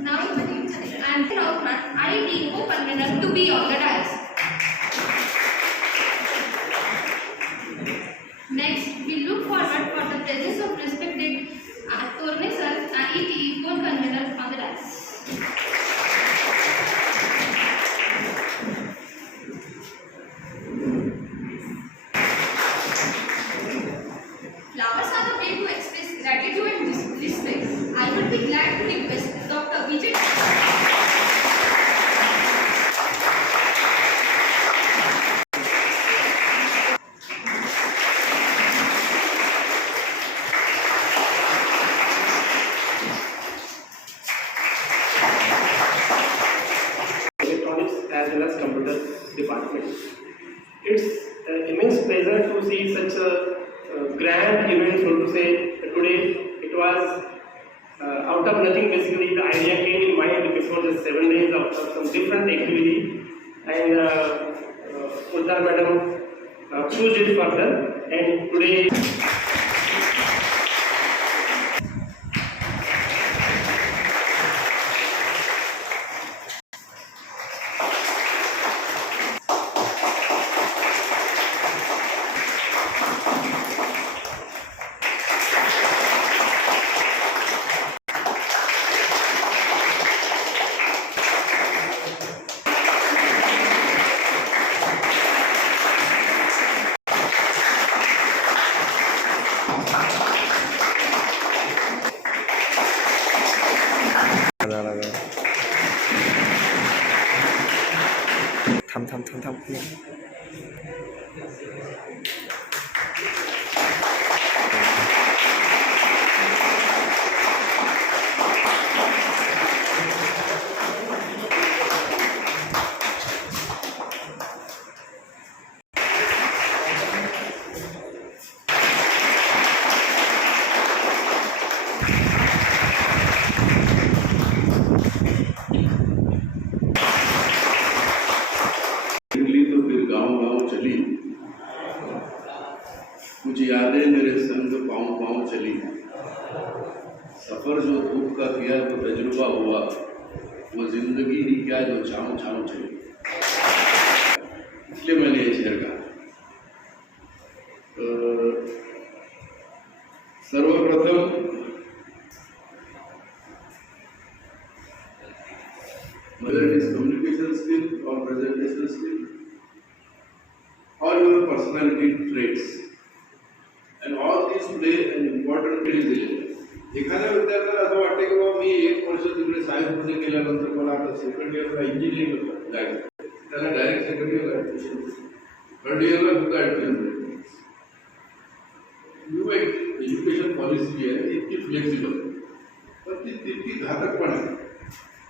Now and now IETE co-convener to be on the dais. Next, we look forward for the presence of respected Torne sir, IETE co-convener on the dais. Flowers are the way to express gratitude and respect. I would be glad to request Dr. Vijay. Electronics as well as computer department. It's an immense pleasure to see such a grand event, so to say. Today it was out of nothing. Basically, the idea came in mind before the 7 days of some different activity, and Uddar madam chose it further, and today.ทำतो फिर गांव-गांव चली, कुछ यादें मेरे संग पाँव-पाँव चली। सफर जो धूप का किया तो तजुर्बा हुआ, वो जिंदगी ही क्या जो छाँव-छाँव चली। इसलिए मैंने ये शेर कहा। सर्वप्रथम whether it is communication skill or presentation skill or your personality traits, and all these play an important role. एखाद्या विद्यार्थ्याला असं वाटतं की बाबा मी 1 वर्ष तिकडे सायन्समध्ये केल्यानंतर मला आता सेकंड इयरला इंजिनिअरिंग जायचं, त्याला डायरेक्ट सेकंड इयरला ॲडमिशन, थर्ड इयरला सुद्धा ॲडमिशन. न्यू एज्युकेशन पॉलिसी जी आहे इतकी फ्लेक्सिबल, पण ती तितकी घातक पण आहे.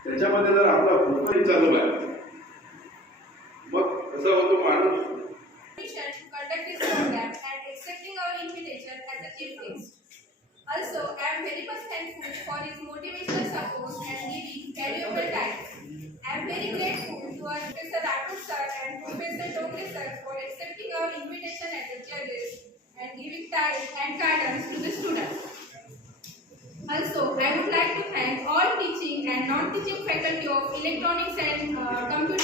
त्याच्यामध्ये जर आपला फोकस चालू आहे, मग कसं होतं माणूस. Conduct this program and accepting our invitation as a chief guest. Also, I am very much thankful for his motivational support and giving valuable time. I am very grateful to our Professor Rathod sir and Professor Tokle sir for accepting our invitation as a judges and giving time and guidance to the students. Also, I would like to thank all teaching and non-teaching faculty of electronics and computer